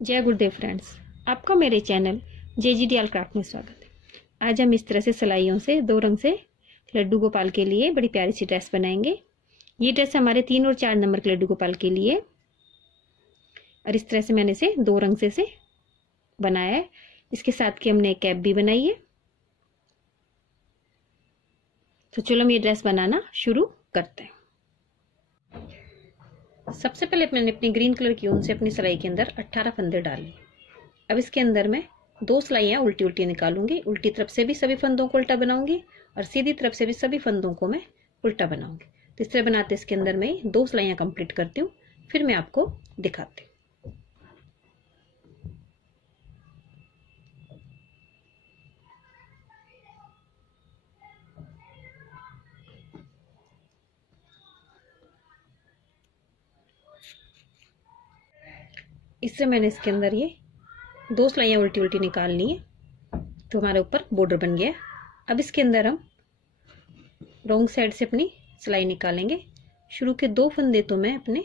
जय गुरुदेव फ्रेंड्स, आपका मेरे चैनल JGDL क्राफ्ट में स्वागत है। आज हम इस तरह से सिलाइयों से दो रंग से लड्डू गोपाल के लिए बड़ी प्यारी सी ड्रेस बनाएंगे। ये ड्रेस हमारे 3 और 4 नंबर के लड्डू गोपाल के लिए, और इस तरह से मैंने इसे दो रंग से बनाया है। इसके साथ की हमने एक कैप भी बनाई है। तो चलो हम ये ड्रेस बनाना शुरू करते हैं। सबसे पहले मैंने अपनी ग्रीन कलर की ऊन से अपनी सिलाई के अंदर 18 फंदे डाल लिए। अब इसके अंदर मैं 2 सिलाइयाँ उल्टी उल्टी निकालूंगी। उल्टी तरफ से भी सभी फंदों को उल्टा बनाऊंगी और सीधी तरफ से भी सभी फंदों को मैं उल्टा बनाऊंगी। तो इस तरह बनाते इसके अंदर मैं 2 सिलाइयाँ कंप्लीट करती हूँ, फिर मैं आपको दिखाती हूँ। इससे मैंने इसके अंदर ये 2 सिलाइयाँ उल्टी उल्टी निकाल ली है, तो हमारे ऊपर बॉर्डर बन गया। अब इसके अंदर हम रॉन्ग साइड से अपनी सिलाई निकालेंगे। शुरू के 2 फंदे तो मैं अपने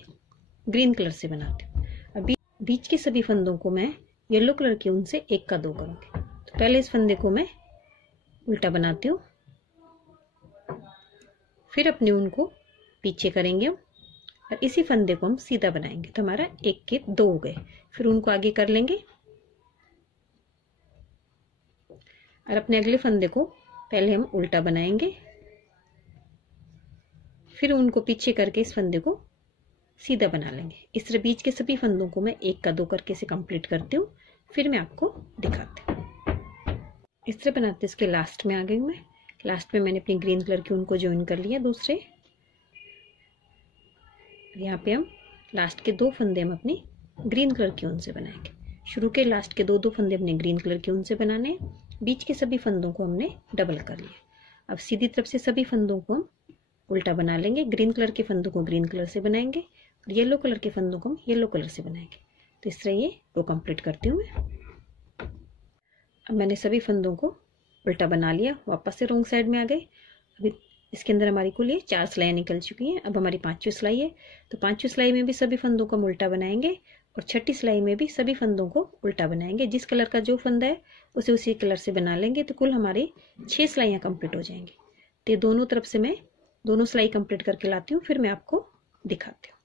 ग्रीन कलर से बनाती हूँ। अब बीच के सभी फंदों को मैं येलो कलर की ऊन से 1 का 2 करूँगी। तो पहले इस फंदे को मैं उल्टा बनाती हूँ, फिर अपनी ऊन को पीछे करेंगे और इसी फंदे को हम सीधा बनाएंगे। तो हमारा 1 के 2 हो गए। फिर उनको आगे कर लेंगे और अपने अगले फंदे को पहले हम उल्टा बनाएंगे, फिर उनको पीछे करके इस फंदे को सीधा बना लेंगे। इस तरह बीच के सभी फंदों को मैं 1 का 2 करके इसे कंप्लीट करती हूँ, फिर मैं आपको दिखाती हूँ। इस तरह बनाते इसके लास्ट में आ गई मैं। लास्ट में मैंने अपनी ग्रीन कलर की ऊन को ज्वाइन कर लिया दूसरे। यहाँ पे हम लास्ट के 2 फंदे हम अपनी ग्रीन कलर की ऊन से बनाएंगे। शुरू के लास्ट के 2 फंदे अपने ग्रीन कलर की ऊन से बनाने, बीच के सभी फंदों को हमने डबल कर लिया। अब सीधी तरफ से सभी फंदों को हम उल्टा बना लेंगे। ग्रीन कलर के फंदों को ग्रीन कलर से बनाएंगे और येलो कलर के फंदों को हम येलो कलर से बनाएंगे। तो इस तरह ये रो कंप्लीट करती हूँ मैं। अब मैंने सभी फंदों को उल्टा बना लिया, वापस से रॉन्ग साइड में आ गए। अभी इसके अंदर हमारी कुल ये 4 सिलाइयाँ निकल चुकी हैं। अब हमारी 5वीं सिलाई है, तो 5वीं सिलाई में भी सभी फंदों को हम उल्टा बनाएंगे और 6ठी सिलाई में भी सभी फंदों को उल्टा बनाएंगे। जिस कलर का जो फंदा है उसे उसी कलर से बना लेंगे। तो कुल हमारी 6 सिलाइयाँ कंप्लीट हो जाएंगी। तो दोनों तरफ से मैं दोनों सिलाई कंप्लीट करके लाती हूँ, फिर मैं आपको दिखाती हूँ।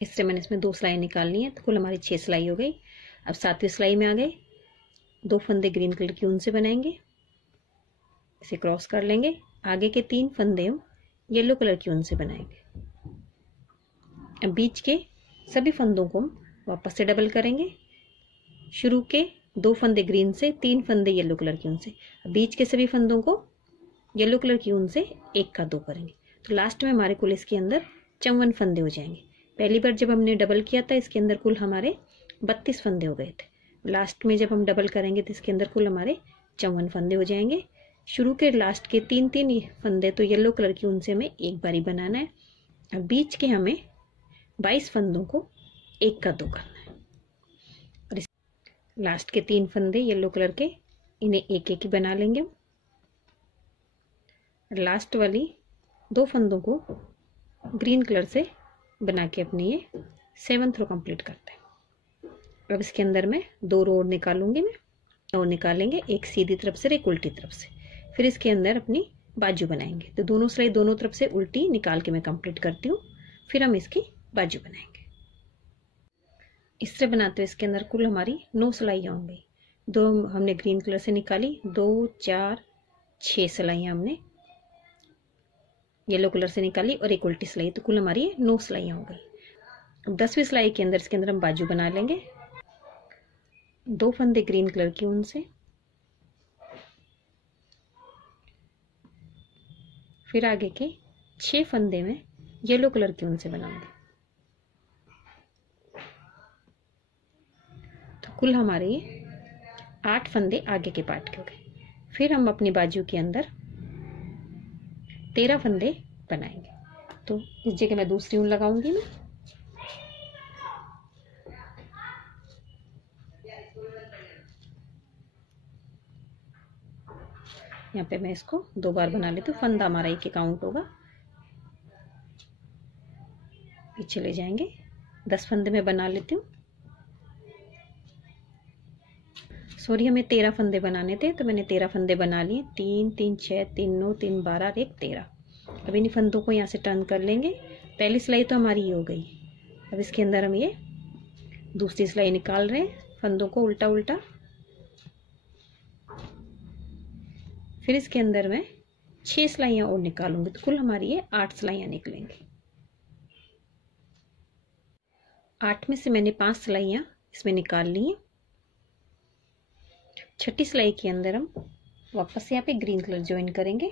इससे मैंने इसमें 2 सिलाई निकालनी है, तो कुल हमारी 6 सिलाई हो गई। अब 7वीं सिलाई में आ गए। 2 फंदे ग्रीन कलर की ऊन से बनाएंगे, इसे क्रॉस कर लेंगे। आगे के 3 फंदे हम येलो कलर की ऊन से बनाएंगे। अब बीच के सभी फंदों को हम वापस से डबल करेंगे। शुरू के 2 फंदे ग्रीन से, 3 फंदे येलो कलर की ऊन से। बीच के सभी फंदों को येलो कलर की ऊन से 1 का 2 करेंगे। तो लास्ट में हमारे कुल इसके अंदर 54 फंदे हो जाएंगे। पहली बार जब हमने डबल किया था इसके अंदर कुल हमारे 32 फंदे हो गए थे। लास्ट में जब हम डबल करेंगे तो इसके अंदर कुल हमारे 54 फंदे हो जाएंगे। शुरू के लास्ट के 3 फंदे तो येलो कलर की ऊन से हमें एक बारी बनाना है। अब बीच के हमें 22 फंदों को 1 का 2 करना है और इस लास्ट के 3 फंदे येलो कलर के, इन्हें 1 1 ही बना लेंगे। लास्ट वाली 2 फंदों को ग्रीन कलर से बना के अपनी ये 7th रो कंप्लीट करते हैं। अब इसके अंदर मैं 2 रो और निकालूंगी। मैं और निकालेंगे, एक सीधी तरफ से एक उल्टी तरफ से। फिर इसके अंदर अपनी बाजू बनाएंगे। तो दोनों सिलाई दोनों तरफ से उल्टी निकाल के मैं कंप्लीट करती हूँ, फिर हम इसकी बाजू बनाएंगे। इस तरह बनाते हुए इसके अंदर कुल हमारी 9 सिलाइयाँ होंगी। 2 हमने ग्रीन कलर से निकाली, 2 4 6 सिलाइयाँ हमने येलो कलर से निकाली और एक उल्टी सिलाई। तो कुल हमारी 9 सिलाइयाँ हो गई। अब 10वीं सिलाई के अंदर इसके अंदर हम बाजू बना लेंगे। 2 फंदे ग्रीन कलर की ऊन से, फिर आगे के 6 फंदे में येलो कलर की ऊन से बनाऊंगी। तो कुल हमारे 8 फंदे आगे के पार्ट के हो गए। फिर हम अपनी बाजू के अंदर 13 फंदे बनाएंगे। तो इस जगह मैं दूसरी ऊन लगाऊंगी। मैं यहाँ पे मैं इसको 2 बार बना लेती हूँ। फंदा हमारा 1 काउंट होगा। पीछे ले जाएंगे। 10 फंदे मैं बना लेती हूँ। सॉरी, हमें 13 फंदे बनाने थे, तो मैंने 13 फंदे बना लिए। 3 3 6 3 9 3 12 और 1 13। अब इन फंदों को यहाँ से टर्न कर लेंगे। पहली सिलाई तो हमारी ये हो गई। अब इसके अंदर हम ये दूसरी सिलाई निकाल रहे हैं, फंदों को उल्टा उल्टा। फिर इसके अंदर मैं 6 सिलाइयाँ और निकालूंगी, तो कुल हमारी ये 8 सिलाइयाँ निकलेंगी। 8 में से मैंने 5 सिलाइयाँ इसमें निकाल ली हैं। छठी सिलाई के अंदर हम वापस यहाँ पे ग्रीन कलर ज्वाइन करेंगे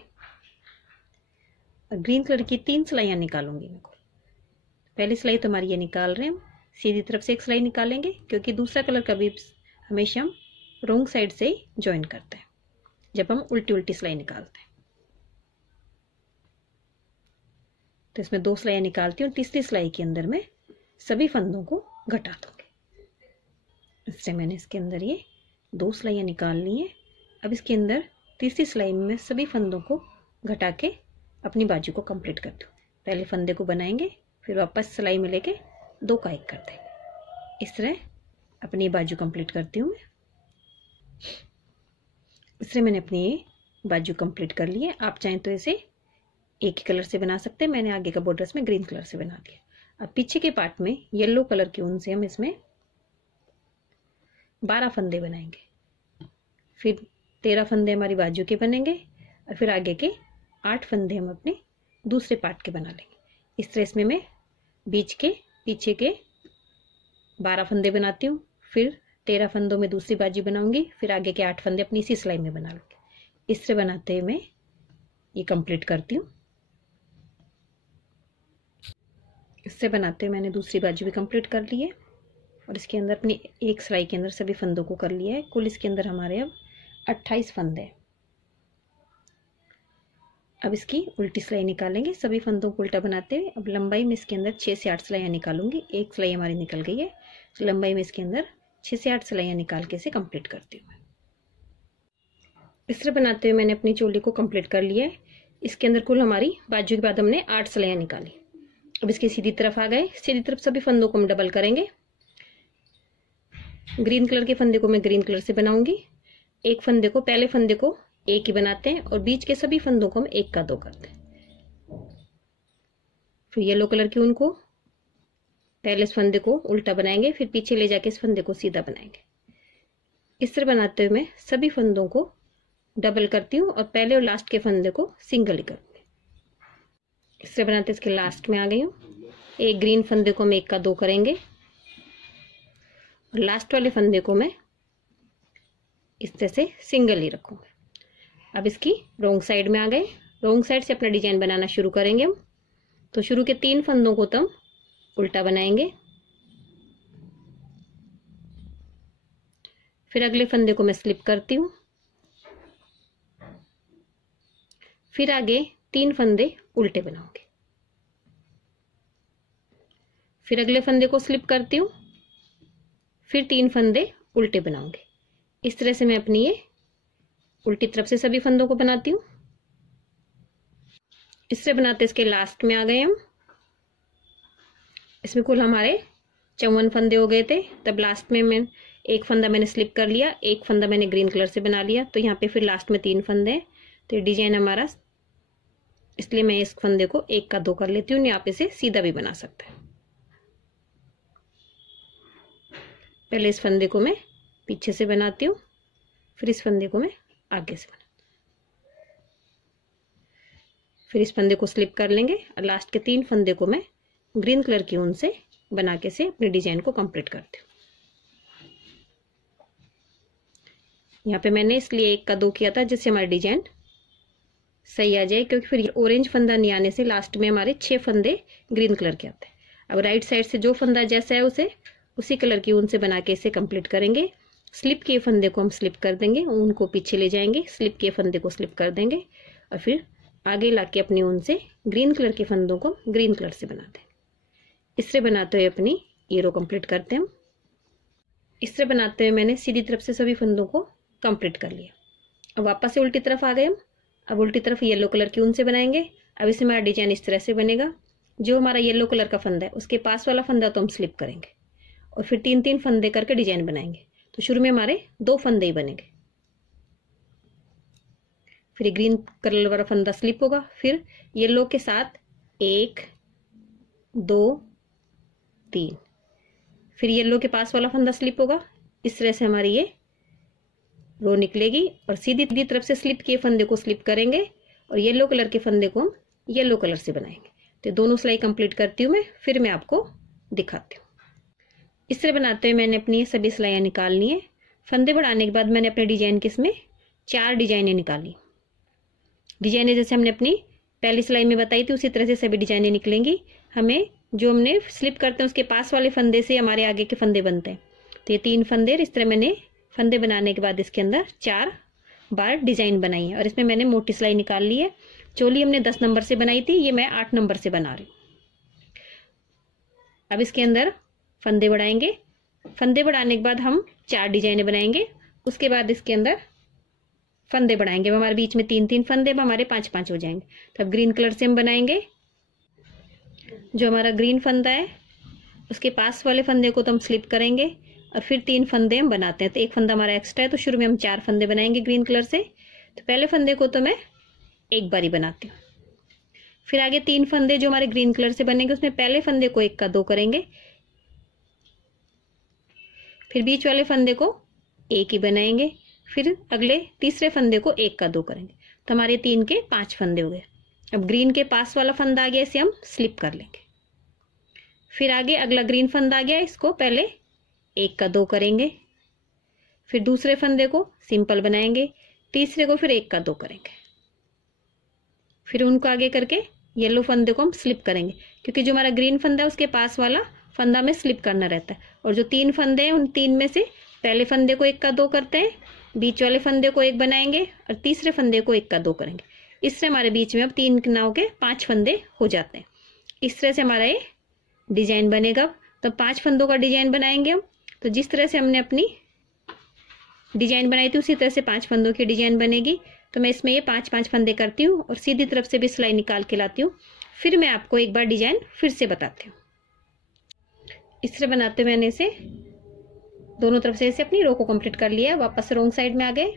और ग्रीन कलर की 3 सिलाइयाँ निकालूंगी मैं। पहली सिलाई तो हमारी ये निकाल रहे हैं हम। सीधी तरफ से एक सिलाई निकालेंगे, क्योंकि दूसरा कलर कभी हमेशा हम रोंग साइड से ही ज्वाइन करते हैं जब हम उल्टी उल्टी सिलाई निकालते हैं। तो इसमें 2 सिलाइयाँ निकालती हूँ। तीसरी सिलाई के अंदर मैं सभी फंदों को घटा दूंगी। इससे मैंने इसके अंदर ये 2 सिलाइयाँ निकाल ली हैं। अब इसके अंदर तीसरी सिलाई में मैं सभी फंदों को घटा के अपनी बाजू को कंप्लीट कर दूँ। पहले फंदे को बनाएंगे, फिर वापस सिलाई में लेके 2 का 1 कर देंगे। इस तरह अपनी बाजू कंप्लीट करती हूँ मैं। इस तरह मैंने अपनी ये बाजू कंप्लीट कर ली है। आप चाहें तो इसे एक ही कलर से बना सकते हैं। मैंने आगे का बॉर्डर इसमें ग्रीन कलर से बना दिया। अब पीछे के पार्ट में येलो कलर की ऊन से हम इसमें 12 फंदे बनाएंगे। फिर 13 फंदे हमारी बाजू के बनेंगे और फिर आगे के 8 फंदे हम अपने दूसरे पार्ट के बना लेंगे। इस तरह इसमें मैं बीच के पीछे के 12 फंदे बनाती हूँ, फिर 13 फंदों में दूसरी बाजू बनाऊंगी, फिर आगे के 8 फंदे अपनी इसी सिलाई में बना लूँगी। इस तरह बनाते हुए मैं ये कंप्लीट करती हूँ। इससे बनाते हुए मैंने दूसरी बाजू भी कंप्लीट कर ली है और इसके अंदर अपनी एक सिलाई के अंदर सभी फंदों को कर लिया है। कुल इसके अंदर हमारे अब 28 फंदे हैं। अब इसकी उल्टी सिलाई निकालेंगे, सभी फंदों को उल्टा बनाते हुए। अब लंबाई में इसके अंदर 6 से 8 सिलाइयाँ निकालूंगी। एक सिलाई हमारी निकल गई है, तो लंबाई में इसके अंदर 6 से 8 सिलाइयाँ निकाल के इसे कंप्लीट करती हूँ। इस तरह बनाते हुए मैंने अपनी चोली को कंप्लीट कर लिया है। इसके अंदर कुल हमारी बाजू के बाद हमने 8 सिलाइयाँ निकाली। अब इसकी सीधी तरफ आ गए। सीधी तरफ सभी फंदों को हम डबल करेंगे। ग्रीन कलर के फंदे को मैं ग्रीन कलर से बनाऊंगी। एक फंदे को, पहले फंदे को एक ही बनाते हैं और बीच के सभी फंदों को हम 1 का 2 करते हैं। फिर येलो कलर की ऊन को पहले इस फंदे को उल्टा बनाएंगे, फिर पीछे ले जाके इस फंदे को सीधा बनाएंगे। इस तरह बनाते हुए मैं सभी फंदों को डबल करती हूँ और पहले और लास्ट के फंदे को सिंगल ही करूंगी। इस तरह बनाते इसके लास्ट में आ गई हूँ। एक ग्रीन फंदे को हम 1 का 2 करेंगे और लास्ट वाले फंदे को मैं इस तरह से सिंगल ही रखूंगा। अब इसकी रोंग साइड में आ गए। रोंग साइड से अपना डिजाइन बनाना शुरू करेंगे हम। तो शुरू के 3 फंदों को तो हम उल्टा बनाएंगे, फिर अगले फंदे को मैं स्लिप करती हूँ, फिर आगे 3 फंदे उल्टे बनाऊंगी, फिर अगले फंदे को स्लिप करती हूँ, फिर 3 फंदे उल्टे बनाऊंगी। इस तरह से मैं अपनी ये उल्टी तरफ से सभी फंदों को बनाती हूँ। इससे बनाते इसके लास्ट में आ गए हम। इसमें कुल हमारे 54 फंदे हो गए थे। तब लास्ट में मैं एक फंदा मैंने स्लिप कर लिया, एक फंदा मैंने ग्रीन कलर से बना लिया। तो यहाँ पे फिर लास्ट में 3 फंदे हैं। तो ये डिजाइन हमारा, इसलिए मैं इस फंदे को 1 का 2 कर लेती हूँ। यहाँ पे से सीधा भी बना सकते हैं। पहले इस फंदे को मैं पीछे से बनाती हूँ, फिर इस फंदे को मैं आगे से बनाती हूँ, फिर इस फंदे को स्लिप कर लेंगे और लास्ट के 3 फंदे को मैं ग्रीन कलर की ऊन से बना के से अपने डिजाइन को कंप्लीट करती हूँ। यहाँ पे मैंने इसलिए 1 का 2 किया था जिससे हमारा डिजाइन सही आ जाए, क्योंकि फिर ऑरेंज फंदा नहीं आने से लास्ट में हमारे 6 फंदे ग्रीन कलर के आते हैं। अब राइट साइड से जो फंदा जैसा है उसे उसी कलर की ऊन से बना के इसे कंप्लीट करेंगे। स्लिप के फंदे को हम स्लिप कर देंगे, ऊन को पीछे ले जाएंगे, स्लिप के फंदे को स्लिप कर देंगे और फिर आगे लाके अपनी ऊन से ग्रीन कलर के फंदों को ग्रीन कलर से बना दें। इस तरह बनाते हुए अपनी ये रो कंप्लीट करते हैं हम। इस तरह बनाते हुए मैंने सीधी तरफ से सभी फंदों को कंप्लीट कर लिया। अब वापस से उल्टी तरफ आ गए हम। अब उल्टी तरफ येलो कलर की ऊन से बनाएंगे। अब इसमें हमारा डिजाइन इस तरह से बनेगा। जो हमारा येलो कलर का फंदा है उसके पास वाला फंदा तो हम स्लिप करेंगे और फिर 3-3 फंदे करके डिजाइन बनाएंगे। तो शुरू में हमारे 2 फंदे ही बनेंगे, फिर ग्रीन कलर वाला फंदा स्लिप होगा, फिर येलो के साथ 1 2 3, फिर येलो के पास वाला फंदा स्लिप होगा। इस तरह से हमारी ये रो निकलेगी और सीधी तरफ से स्लिप किए फंदे को स्लिप करेंगे और येलो कलर के फंदे को हम येलो कलर से बनाएंगे। तो दोनों सिलाई कंप्लीट करती हूँ मैं, फिर मैं आपको दिखाती हूँ। इस तरह बनाते हुए मैंने अपनी सभी सिलाइयाँ निकालनी है। फंदे बढ़ाने के बाद मैंने अपने डिजाइन के इसमें 4 डिजाइनें निकाली। डिजाइनें जैसे हमने अपनी पहली सिलाई में बताई थी उसी तरह से सभी डिजाइनें निकलेंगी। हमें जो हमने स्लिप करते हैं उसके पास वाले फंदे से हमारे आगे के फंदे बनते हैं। तो ये 3 फंदे, इस तरह मैंने फंदे बनाने के बाद इसके अंदर 4 बार डिजाइन बनाई है और इसमें मैंने मोटी सिलाई निकाल ली है। चोली हमने 10 नंबर से बनाई थी, ये मैं 8 नंबर से बना रही हूँ। अब इसके अंदर फंदे बढ़ाएंगे। फंदे बढ़ाने के बाद हम 4 डिजाइनें बनाएंगे। उसके बाद इसके अंदर फंदे बढ़ाएंगे। हमारे बीच में 3-3 फंदे, हमारे 5-5 हो जाएंगे। तो अब ग्रीन कलर से हम बनाएंगे। जो हमारा ग्रीन फंदा है उसके पास वाले फंदे को तो हम स्लिप करेंगे और फिर 3 फंदे हम बनाते हैं। तो एक फंदा हमारा एक्स्ट्रा है, तो शुरू में हम 4 फंदे बनाएंगे ग्रीन कलर से। तो पहले फंदे को तो मैं एक बार ही बनाती हूँ, फिर आगे 3 फंदे जो हमारे ग्रीन कलर से बनेंगे उसमें पहले फंदे को 1 का 2 करेंगे, फिर बीच वाले फंदे को 1 ही बनाएंगे, फिर अगले तीसरे फंदे को 1 का 2 करेंगे। तो हमारे 3 के 5 फंदे हो गए। अब ग्रीन के पास वाला फंदा आ गया, इसे हम स्लिप कर लेंगे। फिर आगे अगला ग्रीन फंदा आ गया, इसको पहले 1 का 2 करेंगे, फिर दूसरे फंदे को सिंपल बनाएंगे, तीसरे को फिर 1 का 2 करेंगे, फिर उनको आगे करके येलो फंदे को हम स्लिप करेंगे, क्योंकि जो हमारा ग्रीन फंदा है उसके पास वाला फंदा में स्लिप करना रहता है। और जो 3 फंदे हैं उन 3 में से पहले फंदे को 1 का 2 करते हैं, बीच वाले फंदे को 1 बनाएंगे और तीसरे फंदे को 1 का 2 करेंगे। इससे हमारे बीच में अब 3 नाव के 5 फंदे हो जाते हैं। इस तरह से हमारा ये डिजाइन बनेगा। तो 5 फंदों का डिजाइन बनाएंगे हम। तो जिस तरह से हमने अपनी डिजाइन बनाई थी उसी तरह से 5 फंदों की डिजाइन बनेगी। तो मैं इसमें ये 5-5 फंदे करती हूँ और सीधी तरफ से भी सिलाई निकाल के लाती हूँ। फिर मैं आपको एक बार डिजाइन फिर से बताती हूँ। इस तरह बनाते हुए मैंने इसे दोनों तरफ से इसे अपनी रो को कंप्लीट कर लिया। वापस रोंग साइड में आ गए।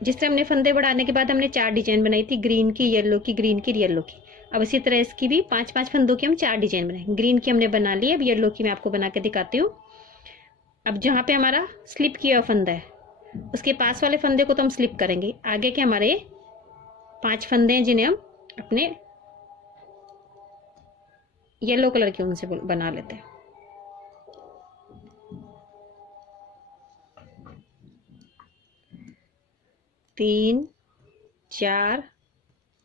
जिस तरह हमने फंदे बढ़ाने के बाद हमने 4 डिजाइन बनाई थी, ग्रीन की, येलो की, ग्रीन की, येलो की। अब इसी तरह इसकी भी 5-5 फंदों की हम 4 डिजाइन बनाएंगे। ग्रीन की हमने बना ली, अब येलो की मैं आपको बना के दिखाती हूँ। अब जहाँ पे हमारा स्लिप किया हुआ फंदा है उसके पास वाले फंदे को तो हम स्लिप करेंगे। आगे के हमारे 5 फंदे हैं जिन्हें हम अपने येलो कलर के ऊन से बना लेते हैं। तीन, 4,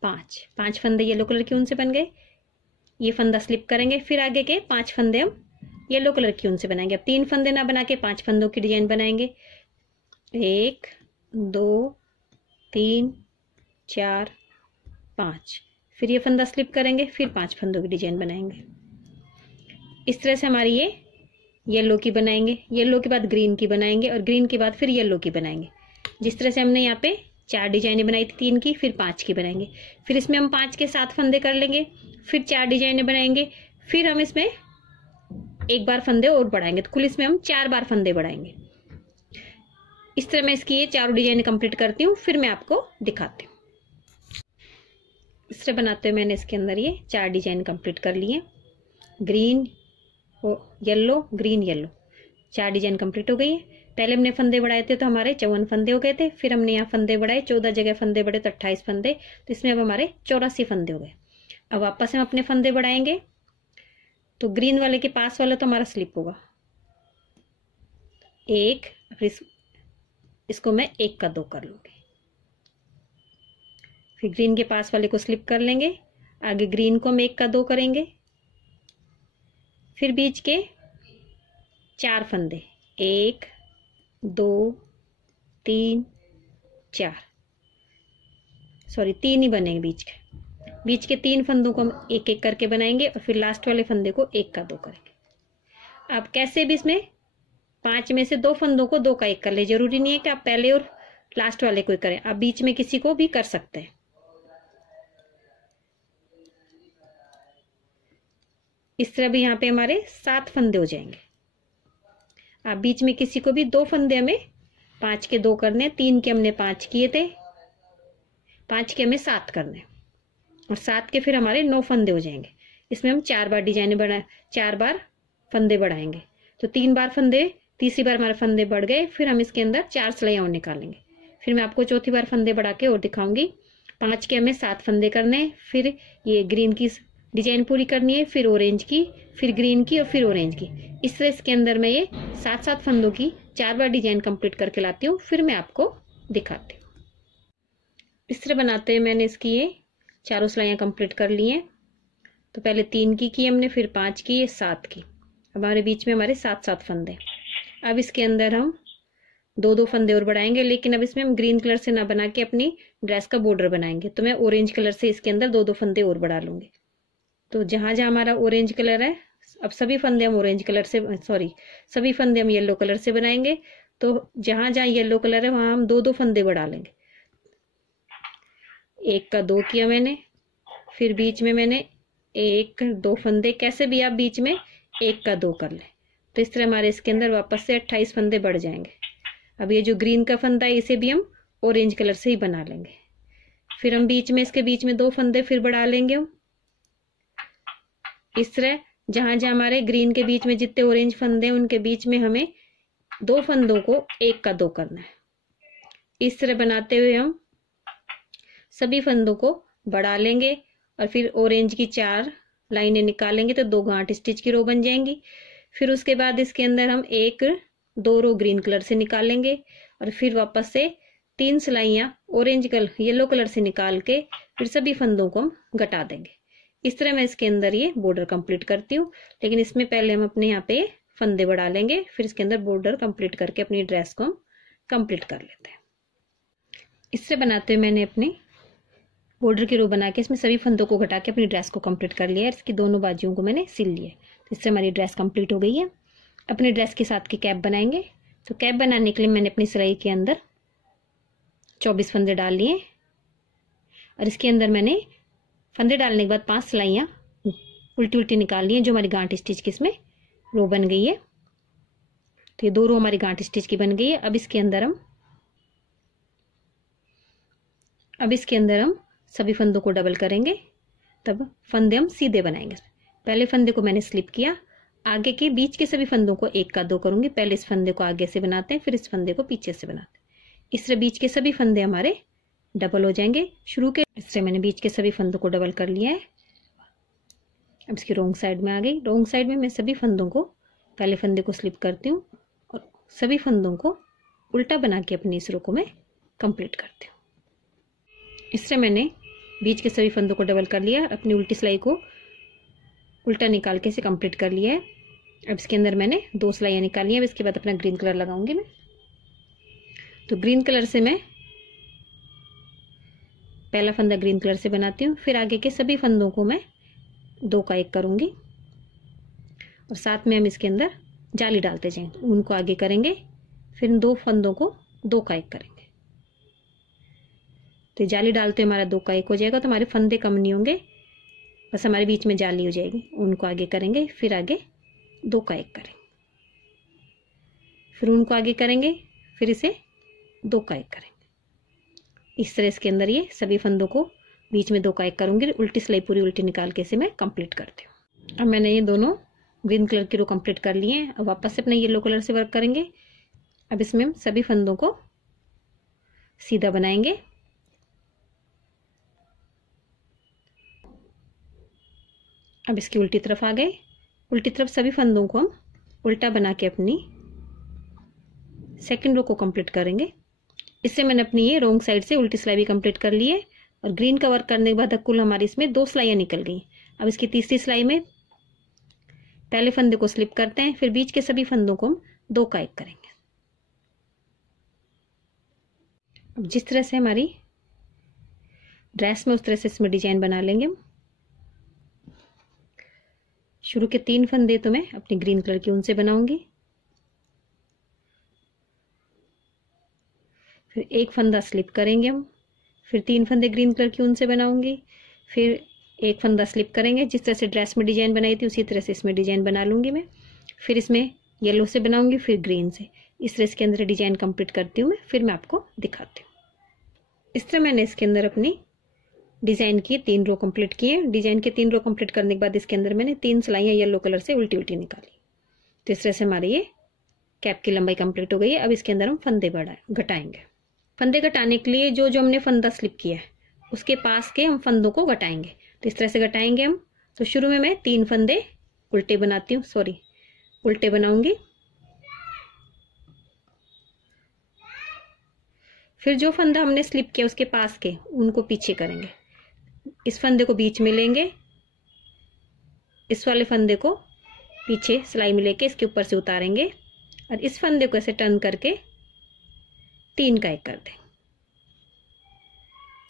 5 फंदे येलो कलर के ऊन से बन गए। ये फंदा स्लिप करेंगे, फिर आगे के 5 फंदे हम येलो कलर की ऊन से बनाएंगे। अब 3 फंदे ना बना के 5 फंदों की डिजाइन बनाएंगे। 1 2 3 4 5, फिर ये फंदा स्लिप करेंगे, फिर 5 फंदों की डिजाइन बनाएंगे। इस तरह से हमारी ये येलो की बनाएंगे, येलो के बाद ग्रीन की बनाएंगे और ग्रीन के बाद फिर येलो की बनाएंगे। जिस तरह से हमने यहाँ पे 4 डिजाइनें बनाई थी, 3 की, फिर 5 की बनाएंगे। फिर इसमें हम 5 के 7 फंदे कर लेंगे, फिर 4 डिजाइनें बनाएंगे, फिर हम इसमें एक बार फंदे और बढ़ाएंगे। तो कुल इसमें हम 4 बार फंदे बढ़ाएंगे। इस तरह मैं इसकी ये 4 डिजाइनें कंप्लीट करती हूँ, फिर मैं आपको दिखाती हूँ। इस तरह बनाते हुए मैंने इसके अंदर ये 4 डिजाइन कंप्लीट कर लिए। Green yellow, green yellow, 4 design complete हो गई है। पहले हमने फंदे बढ़ाए थे तो हमारे 54 फंदे हो गए थे। फिर हमने यहाँ फंदे बढ़ाए, 14 जगह फंदे बढ़े तो 28 फंदे। तो इसमें अब हमारे 84 फंदे हो गए। अब वापस हम अपने फंदे बढ़ाएंगे। तो ग्रीन वाले के पास वाला तो हमारा स्लिप होगा 1, फिर इसको मैं 1 का 2 कर लूंगी। फिर ग्रीन के पास वाले को स्लिप कर लेंगे, आगे ग्रीन को हम 1 का 2 करेंगे, फिर बीच के 4 फंदे 1 2 3 4, सॉरी 3 ही बनेंगे बीच के 3 फंदों को हम 1-1 करके बनाएंगे और फिर लास्ट वाले फंदे को 1 का 2 करेंगे। आप कैसे भी इसमें 5 में से 2 फंदों को 2 का 1 कर ले, जरूरी नहीं है कि आप पहले और लास्ट वाले को ही करें, आप बीच में किसी को भी कर सकते हैं। इस तरह भी यहाँ पे हमारे 7 फंदे हो जाएंगे। अब बीच में किसी को भी 2 फंदे हमें 5 के 2 करने, 3 के हमने 5 किए थे, 5 के हमें 7 करने और 7 के फिर हमारे 9 फंदे हो जाएंगे। इसमें हम 4 बार डिजाइन बना 4 बार फंदे बढ़ाएंगे, तो 3 बार फंदे, तीसरी बार हमारे फंदे बढ़ गए। फिर हम इसके अंदर 4 सिलाइयाँ और निकालेंगे। फिर मैं आपको चौथी बार फंदे बढ़ा के और दिखाऊंगी। 5 के हमें 7 फंदे करने, फिर ये ग्रीन की डिजाइन पूरी करनी है, फिर ऑरेंज की, फिर ग्रीन की और फिर ऑरेंज की। इस तरह इसके अंदर मैं ये 7-7 फंदों की 4 बार डिजाइन कंप्लीट करके लाती हूँ, फिर मैं आपको दिखाती हूँ। इस तरह बनाते हुए मैंने इसकी ये चारों सिलाइयाँ कंप्लीट कर ली हैं। तो पहले 3 की हमने, फिर 5 की, ये 7 की। हमारे बीच में हमारे 7-7 फंदे। अब इसके अंदर हम 2-2 फंदे और बढ़ाएंगे, लेकिन अब इसमें हम ग्रीन कलर से ना बना के अपनी ड्रेस का बॉर्डर बनाएंगे, तो मैं ऑरेंज कलर से इसके अंदर 2-2 फंदे और बढ़ा लूंगी। तो जहां जहां हमारा ऑरेंज कलर है, अब सभी फंदे हम ऑरेंज कलर से, सभी फंदे हम येलो कलर से बनाएंगे। तो जहां जहां येलो कलर है वहां हम 2-2 फंदे बढ़ा लेंगे। 1 का 2 किया मैंने, फिर बीच में मैंने 1-2 फंदे, कैसे भी आप बीच में 1 का 2 कर लें। तो इस तरह हमारे इसके अंदर वापस से 28 फंदे बढ़ जाएंगे। अब ये जो ग्रीन का फंदा है इसे भी हम ऑरेंज कलर से ही बना लेंगे। फिर हम बीच में, इसके बीच में 2 फंदे फिर बढ़ा लेंगे हम। इस तरह जहां जहां हमारे ग्रीन के बीच में जितने ऑरेंज फंदे हैं उनके बीच में हमें 2 फंदों को 1 का 2 करना है। इस तरह बनाते हुए हम सभी फंदों को बढ़ा लेंगे और फिर ऑरेंज की 4 लाइनें निकालेंगे तो 2 गांठ स्टिच की रो बन जाएंगी। फिर उसके बाद इसके अंदर हम 1-2 रो ग्रीन कलर से निकालेंगे और फिर वापस से 3 सिलाइयां ऑरेंज कलर, येलो कलर से निकाल के फिर सभी फंदों को हम घटा देंगे। इस तरह मैं इसके अंदर ये बॉर्डर कंप्लीट करती हूँ, लेकिन इसमें पहले हम अपने यहाँ पे फंदे बढ़ा लेंगे, फिर इसके अंदर बॉर्डर कंप्लीट करके अपनी ड्रेस को हम कंप्लीट कर लेते हैं। इससे बनाते हुए मैंने अपनी बॉर्डर की रो बना के इसमें सभी फंदों को घटा के अपनी ड्रेस को कंप्लीट कर लिया है। इसकी दोनों बाजुओं को मैंने सिल लिया है। तो इससे हमारी ड्रेस कंप्लीट हो गई है। अपनी ड्रेस के साथ की कैप बनाएंगे। तो कैप बनाने के लिए मैंने अपनी सिलाई के अंदर 24 फंदे डाल लिए और इसके अंदर मैंने फंदे डालने के बाद 5 सिलाइयाँ उल्टी उल्टी निकाल ली हैं, जो हमारी गांठ स्टिच की इसमें रो बन गई है। तो ये 2 रो हमारी गांठ स्टिच की बन गई है। अब इसके अंदर हम सभी फंदों को डबल करेंगे, तब फंदे हम सीधे बनाएंगे। पहले फंदे को मैंने स्लिप किया, आगे के बीच के सभी फंदों को 1 का 2 करूंगी। पहले इस फंदे को आगे से बनाते हैं, फिर इस फंदे को पीछे से बनाते हैं। इस तरह बीच के सभी फंदे हमारे डबल हो जाएंगे। शुरू के इससे मैंने बीच के सभी फंदों को डबल कर लिया है। अब इसकी रोंग साइड में आ गई। रोंग साइड में मैं सभी फंदों को, पहले फंदे को स्लिप करती हूँ और सभी फंदों को उल्टा बना के अपनी इस रो को मैं कंप्लीट करती हूँ। इससे मैंने बीच के सभी फंदों को डबल कर लिया, अपनी उल्टी सिलाई को उल्टा निकाल के इसे कंप्लीट कर लिया है। अब इसके अंदर मैंने 2 सिलाइयाँ निकाली हैं। अब इसके बाद अपना ग्रीन कलर लगाऊंगी मैं। तो ग्रीन कलर से मैं पहला फंदा ग्रीन कलर से बनाती हूँ, फिर आगे के सभी फंदों को मैं 2 का 1 करूंगी और साथ में हम इसके अंदर जाली डालते जाएंगे। उनको आगे करेंगे, फिर 2 फंदों को 2 का 1 करेंगे। तो जाली डालते हमारा 2 का 1 हो जाएगा, तो हमारे फंदे कम नहीं होंगे, बस हमारे बीच में जाली हो जाएगी। उनको आगे करेंगे, फिर आगे 2 का 1 करेंगे, फिर उनको आगे करेंगे, फिर इसे 2 का 1 करेंगे। इस तरह इसके अंदर ये सभी फंदों को बीच में 2 का 1 करूंगी। उल्टी सिलाई पूरी उल्टी निकाल के इसे मैं कंप्लीट करती हूँ। अब मैंने ये दोनों ग्रीन कलर की रो कंप्लीट कर लिए हैं। अब वापस से अपने येलो कलर से वर्क करेंगे। अब इसमें हम सभी फंदों को सीधा बनाएंगे। अब इसकी उल्टी तरफ आ गए। उल्टी तरफ सभी फंदों को हम उल्टा बना के अपनी सेकंड रो को कंप्लीट करेंगे। इससे मैंने अपनी ये रोंग साइड से उल्टी सिलाई भी कंप्लीट कर ली है और ग्रीन का वर्क करने के बाद कुल हमारी इसमें 2 सिलाइयाँ निकल गई। अब इसकी तीसरी सिलाई में पहले फंदे को स्लिप करते हैं, फिर बीच के सभी फंदों को हम 2 का 1 करेंगे। अब जिस तरह से हमारी ड्रेस में उस तरह से इसमें डिजाइन बना लेंगे हम। शुरू के 3 फंदे तो मैं अपनी ग्रीन कलर की ऊन से बनाऊंगी, फिर 1 फंदा स्लिप करेंगे हम, फिर 3 फंदे ग्रीन कलर की ऊन से बनाऊंगी, फिर एक फंदा स्लिप करेंगे, जिस तरह से ड्रेस में डिजाइन बनाई थी उसी तरह से इसमें डिजाइन बना लूंगी मैं। फिर इसमें येलो से बनाऊंगी, फिर ग्रीन से। इस तरह इसके अंदर डिजाइन कंप्लीट करती हूँ मैं, फिर मैं आपको दिखाती हूँ। इस तरह मैंने इसके अंदर अपनी डिजाइन की 3 रो कंप्लीट किए। डिजाइन के 3 रो कंप्लीट करने के बाद इसके अंदर मैंने 3 सिलाइयाँ येलो कलर से उल्टी उल्टी निकाली। तो इस तरह से हमारी ये कैप की लंबाई कंप्लीट हो गई है। अब इसके अंदर हम फंदे घटाएंगे। फंदे घटाने के लिए जो हमने फंदा स्लिप किया है उसके पास के हम फंदों को घटाएंगे। तो इस तरह से घटाएंगे हम। तो शुरू में मैं 3 फंदे उल्टे बनाती हूँ, उल्टे बनाऊंगी। फिर जो फंदा हमने स्लिप किया उसके पास के उनको पीछे करेंगे। इस फंदे को बीच में लेंगे, इस वाले फंदे को पीछे सिलाई में लेके इसके ऊपर से उतारेंगे और इस फंदे को ऐसे टर्न करके 3 का 1 कर दें।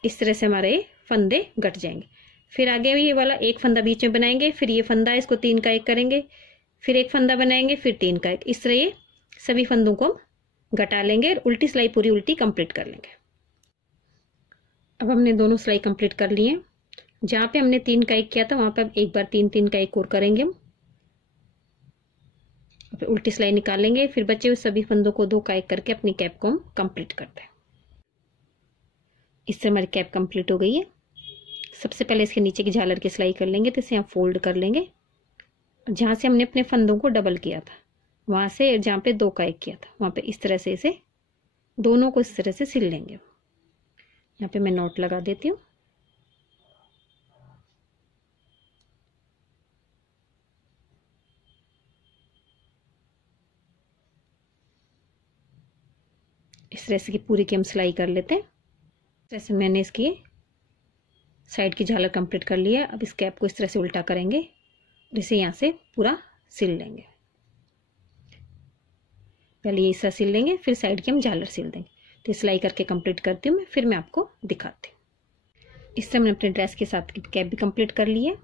इस तरह से हमारे फंदे घट जाएंगे। फिर आगे ये वाला एक फंदा बीच में बनाएंगे, फिर ये फंदा इसको 3 का 1 करेंगे, फिर एक फंदा बनाएंगे, फिर 3 का 1। इस तरह ये सभी फंदों को हम घटा लेंगे और उल्टी सिलाई पूरी उल्टी कंप्लीट कर लेंगे। अब हमने दोनों सिलाई कंप्लीट कर ली है। जहाँ पे हमने 3 का 1 किया था वहां पे अब एक बार 3 का 1 और करेंगे हम। फिर उल्टी सिलाई निकालेंगे, फिर बचे हुए सभी फंदों को 2 का 1 करके अपनी कैप को हम कंप्लीट करते हैं। इससे हमारी कैप कंप्लीट हो गई है। सबसे पहले इसके नीचे की झालर की सिलाई कर लेंगे। तो इसे यहाँ फोल्ड कर लेंगे, जहाँ से हमने अपने फंदों को डबल किया था वहां से जहाँ पे 2 का 1 किया था वहां पे इस तरह से इसे दोनों को इस तरह से सिल लेंगे। यहाँ पे मैं नोट लगा देती हूँ। इस तरह से की पूरी की हम सिलाई कर लेते हैं। जैसे मैंने इसकी साइड की झालर कंप्लीट कर लिया। अब इस कैप को इस तरह से उल्टा करेंगे और इसे यहाँ से पूरा सिल लेंगे। पहले ये ऐसा सिल लेंगे, फिर साइड की हम झालर सिल देंगे। तो सिलाई करके कंप्लीट करती हूँ मैं, फिर मैं आपको दिखाती हूँ। इस तरह मैंने अपने ड्रेस के साथ कैप भी कंप्लीट कर ली है।